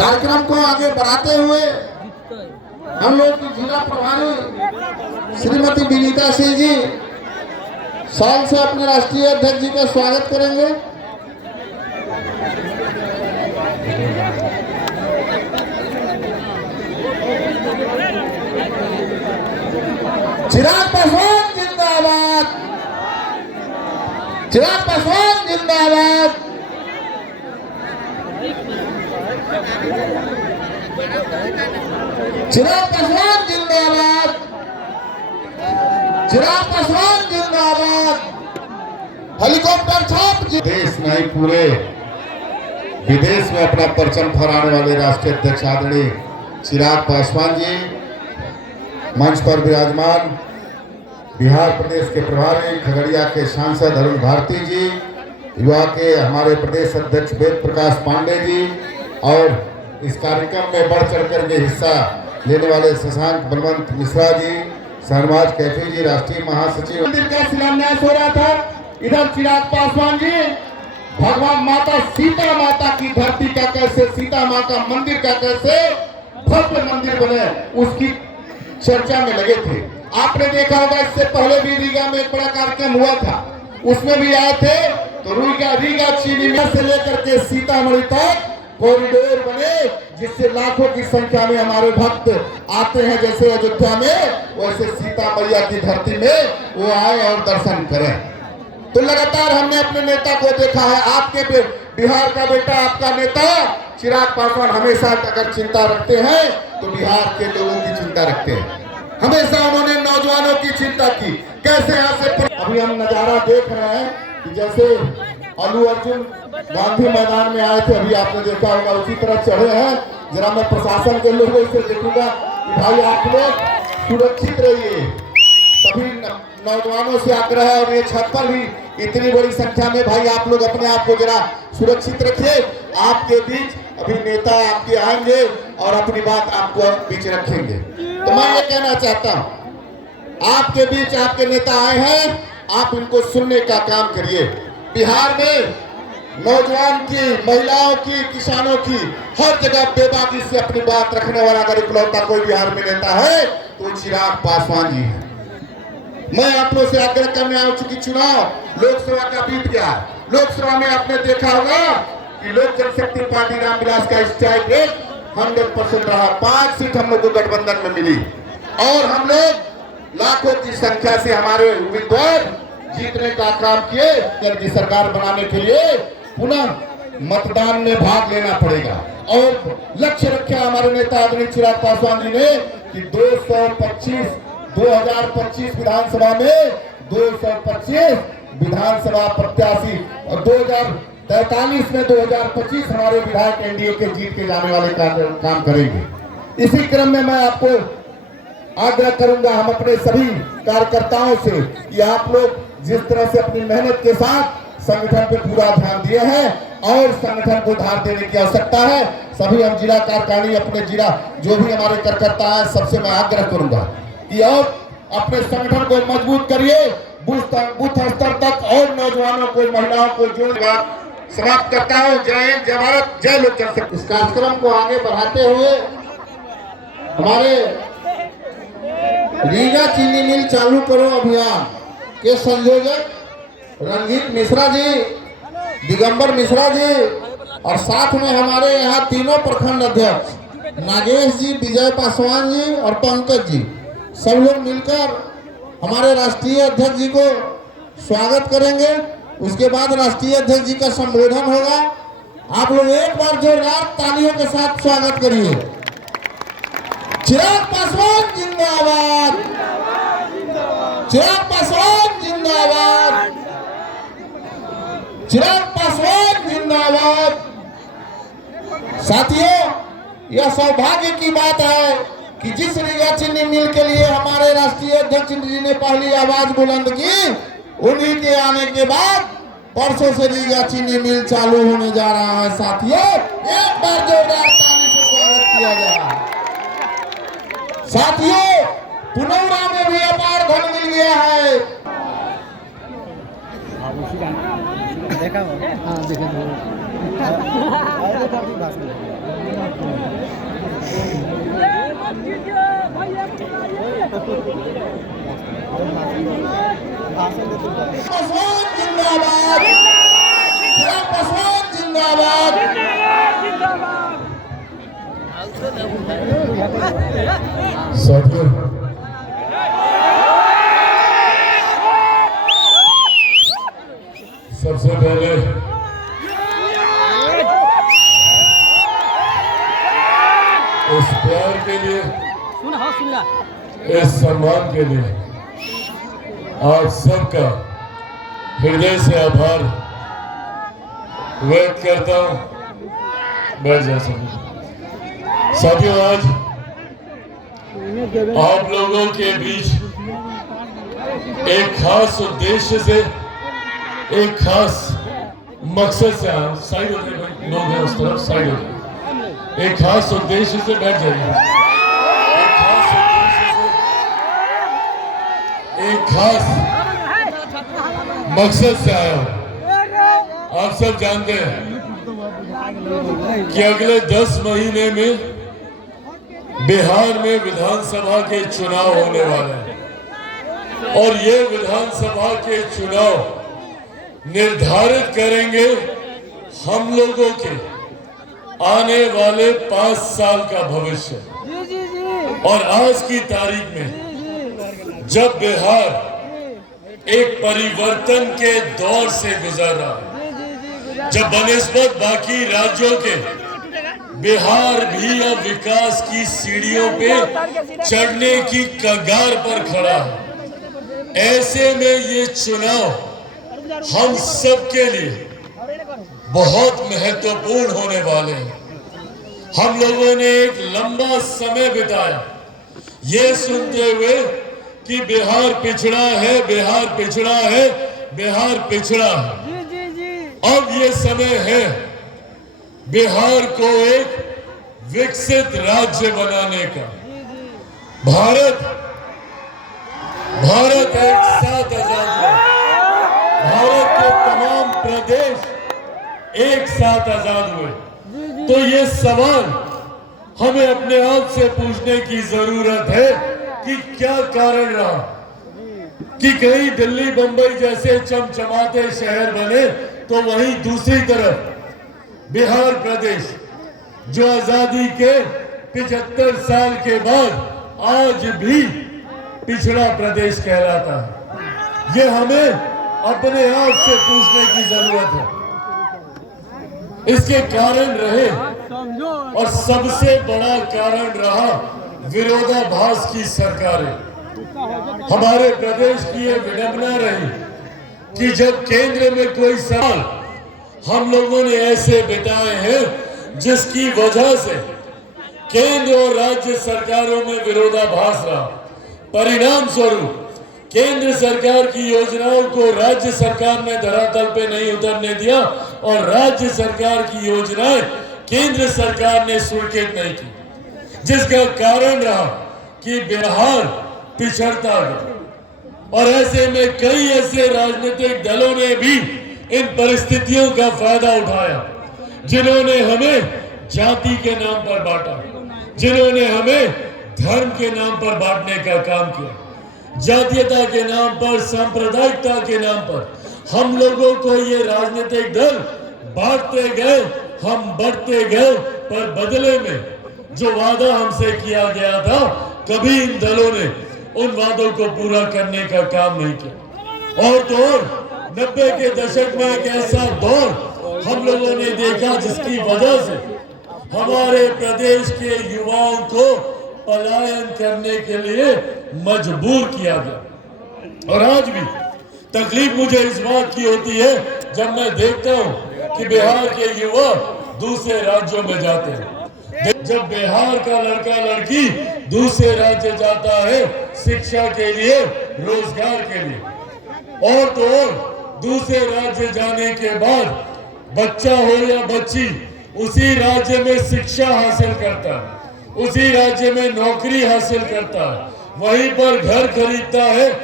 कार्यक्रम को आगे बढ़ाते हुए हम लोग की जिला प्रभारी श्रीमती विनीता सिंह जी साल से अपने राष्ट्रीय अध्यक्ष जी का स्वागत करेंगे। चिराग पासवान जिंदाबाद, चिराग पासवान जिंदाबाद। चिराग पासवान जिंदाबाद, चिराग पासवान जिंदाबाद। हेलीकॉप्टर छाप देश नहीं पूरे विदेश में अपना परचम फहराने वाले राष्ट्रीय अध्यक्ष आदरणीय चिराग पासवान जी मंच पर विराजमान, बिहार प्रदेश के प्रभारी खगड़िया के सांसद अरुण भारती जी, युवा के हमारे प्रदेश अध्यक्ष वेद प्रकाश पांडे जी और इस कार्यक्रम में बढ़ चढ़ कर के हिस्सा लेने वाले शशांक बलवंत मिश्रा जी, शहनवाज कैफी जी, राष्ट्रीय महासचिव। मंदिर का शिलान्यास हो रहा था। इधर चिराग पासवान जी भगवान माता सीता माता की धरती का कैसे, सीता माँ का मंदिर का कैसे भव्य मंदिर बने उसकी चर्चा में लगे थे। आपने देखा होगा इससे पहले भी रीगा में एक बड़ा कार्यक्रम हुआ था, उसमें भी आए थे। तो रीगा चीनी मिल से लेकर के सीतामढ़ी तक कॉरिडोर बने जिससे लाखों की संख्या में हमारे भक्त आते हैं। जैसे अयोध्या में वैसे सीता मैया की धरती में वो आए और दर्शन करें। तो लगातार हमने अपने नेता को देखा है। आपके बिहार का बेटा, आपका नेता चिराग पासवान हमेशा अगर चिंता रखते हैं तो बिहार के लोगों की चिंता रखते हैं। हमेशा उन्होंने नौजवानों की चिंता की। कैसे यहाँ से अभी हम नजारा देख रहे हैं कि जैसे अल्लू अर्जुन गांधी मैदान में आए थे, अभी आपने देखा होगा उसी तरह चढ़े हैं। जरा मैं प्रशासन के लोगों से देखूंगा कि भाई आप लोग सुरक्षित रहिए। सभी नौजवानों से आग्रह है और ये छत पर भी इतनी बड़ी संख्या में भाई आप लोग अपने आप को जरा सुरक्षित रखिए। आपके बीच अभी नेता आपके आएंगे और अपनी बात आपको बीच रखेंगे। तो मैं ये कहना चाहता हूँ आपके बीच आपके नेता आए हैं, आप इनको सुनने का काम करिए। बिहार में नौजवान की, महिलाओं की, किसानों की हर जगह बेबाकी से अपनी बात रखने वाला अगर इकलौता कोई बिहार में नेता है तो चिराग पासवान जी है। मैं आप लोग से आग्रह करने आया हूं, चूंकि चुनाव लोकसभा का बीत गया है। लोकसभा में आपने देखा होगा कि लोक जनशक्ति पार्टी रामविलास का स्ट्राइक रेट 100% रहा। 5 सीट हम लोग को गठबंधन में मिली और हम लोग लाखों की संख्या से हमारे उम्मीदवार जीतने का काम किए। केंद्र की सरकार बनाने के लिए पुनः मतदान में भाग लेना पड़ेगा और लक्ष्य रखा हमारे नेता आदरणीय चिराग पासवान जी ने कि 2025 विधानसभा में 225 विधानसभा प्रत्याशी और 2043 में 2025 हमारे विधायक एनडीए के जीत के जाने वाले काम करेंगे। इसी क्रम में मैं आपको आग्रह करूंगा, हम अपने सभी कार्यकर्ताओं से कि आप लोग जिस तरह से अपनी मेहनत के साथ संगठन पे पूरा ध्यान दिए हैं और संगठन को ध्यान देने की आवश्यकता है। सभी हम जिला कार्यकारिणी अपने जिला जो भी हमारे कार्यकर्ता है सबसे मैं आग्रह करूंगा कि और अपने संगठन को मजबूत करिए, बूथ स्तर तक और नौजवानों को, महिलाओं को जोड़कर समाप्त करता हूँ। जय हिंद, जय भारत, जय लोक जनशक्ति। इस कार्यक्रम को आगे बढ़ाते हुए हमारे रीगा चीनी मिल चालू करो अभियान के संयोजक रंजीत मिश्रा जी, दिगंबर मिश्रा जी और साथ में हमारे यहाँ तीनों प्रखंड अध्यक्ष नागेश जी, विजय पासवान जी और पंकज जी, सब लोग मिलकर हमारे राष्ट्रीय अध्यक्ष जी को स्वागत करेंगे। उसके बाद राष्ट्रीय अध्यक्ष जी का संबोधन होगा। आप लोग एक बार जोरदार तालियों के साथ स्वागत करिए। चिराग पासवान जिंदाबाद, चिराग पासवान जिंदाबाद, चिराग पासवान जिंदाबाद। साथियों, यह सौभाग्य की बात है कि जिस रीगा चीनी मिल के लिए हमारे राष्ट्रीय अध्यक्ष जी ने पहली आवाज बुलंद की, उन्हीं के आने के बाद परसों से रीगा चीनी मिल चालू होने जा रहा है। साथियों, एक बार जोरदार ताली से स्वागत किया जाए। साथियों, पुनौरा में भी अपार धन मिल गया है। देखा पासवान जिंदाबाद, चिराग पासवान जिंदाबाद। साथियों, सबसे पहले इस प्यार के लिए, इस सम्मान के लिए आप सबका हृदय से आभार व्यक्त करता हूं। बैठ जा सकते। साथियों, आज आप लोगों के बीच एक खास उद्देश्य से, एक खास मकसद से आया। साइड होते लोग हैं उस तरफ, साइड होते। एक खास उद्देश्य से बैठ जाइए। एक खास मकसद से आया हूं। आप सब जानते हैं कि अगले 10 महीने में बिहार में विधानसभा के चुनाव होने वाले हैं और ये विधानसभा के चुनाव निर्धारित करेंगे हम लोगों के आने वाले 5 साल का भविष्य। और आज की तारीख में जब बिहार एक परिवर्तन के दौर से गुजर रहा है, जब बनिस्बत बाकी राज्यों के बिहार भी अब विकास की सीढ़ियों पे चढ़ने की कगार पर खड़ा है, ऐसे में ये चुनाव हम सबके लिए बहुत महत्वपूर्ण होने वाले हैं। हम लोगों ने एक लंबा समय बिताया ये सुनते हुए कि बिहार पिछड़ा है, बिहार पिछड़ा है, बिहार पिछड़ा है। अब ये समय है बिहार को एक विकसित राज्य बनाने का। भारत एक साथ आजाद हुआ। भारत के तमाम प्रदेश एक साथ आजाद हुए। तो ये सवाल हमें अपने आप से पूछने की जरूरत है कि क्या कारण रहा कि कहीं दिल्ली बंबई जैसे चमचमाते शहर बने तो वहीं दूसरी तरफ बिहार प्रदेश जो आजादी के 75 साल के बाद आज भी पिछड़ा प्रदेश कहलाता है। ये हमें अपने आप से पूछने की जरूरत है। इसके कारण रहे और सबसे बड़ा कारण रहा विरोधाभास की सरकारें। हमारे प्रदेश की ये विडंबना रही कि जब केंद्र में कोई साल हम लोगों ने ऐसे बिताए हैं जिसकी वजह से केंद्र और राज्य सरकारों में विरोधाभास रहा। परिणाम स्वरूप केंद्र सरकार की योजनाओं को राज्य सरकार ने धरातल पे नहीं उतरने दिया और राज्य सरकार की योजनाएं केंद्र सरकार ने स्वीकृत नहीं की, जिसका कारण रहा कि बिहार पिछड़ता गया। और ऐसे में कई ऐसे राजनीतिक दलों ने भी इन परिस्थितियों का फायदा उठाया, जिन्होंने हमें जाति के नाम पर बांटा, जिन्होंने हमें धर्म के नाम पर बांटने का काम किया। जातीयता के नाम पर, सांप्रदायिकता के नाम पर हम लोगों को ये राजनीतिक दल बांटते गए, हम बढ़ते गए, पर बदले में जो वादा हमसे किया गया था कभी इन दलों ने उन वादों को पूरा करने का काम नहीं किया। और तो और 90 के दशक में एक ऐसा दौर हम लोगों ने देखा जिसकी वजह से हमारे प्रदेश के युवाओं को पलायन करने के लिए मजबूर किया गया। और आज भी तकलीफ मुझे इस बात की होती है जब मैं देखता हूं कि बिहार के युवा दूसरे राज्यों में जाते हैं। जब बिहार का लड़का लड़की दूसरे राज्य जाता है शिक्षा के लिए, रोजगार के लिए, और तो और दूसरे राज्य जाने के बाद बच्चा हो या बच्ची उसी राज्य में शिक्षा हासिल करता है, उसी राज्य में नौकरी हासिल करता है, वहीं पर घर खरीदता है।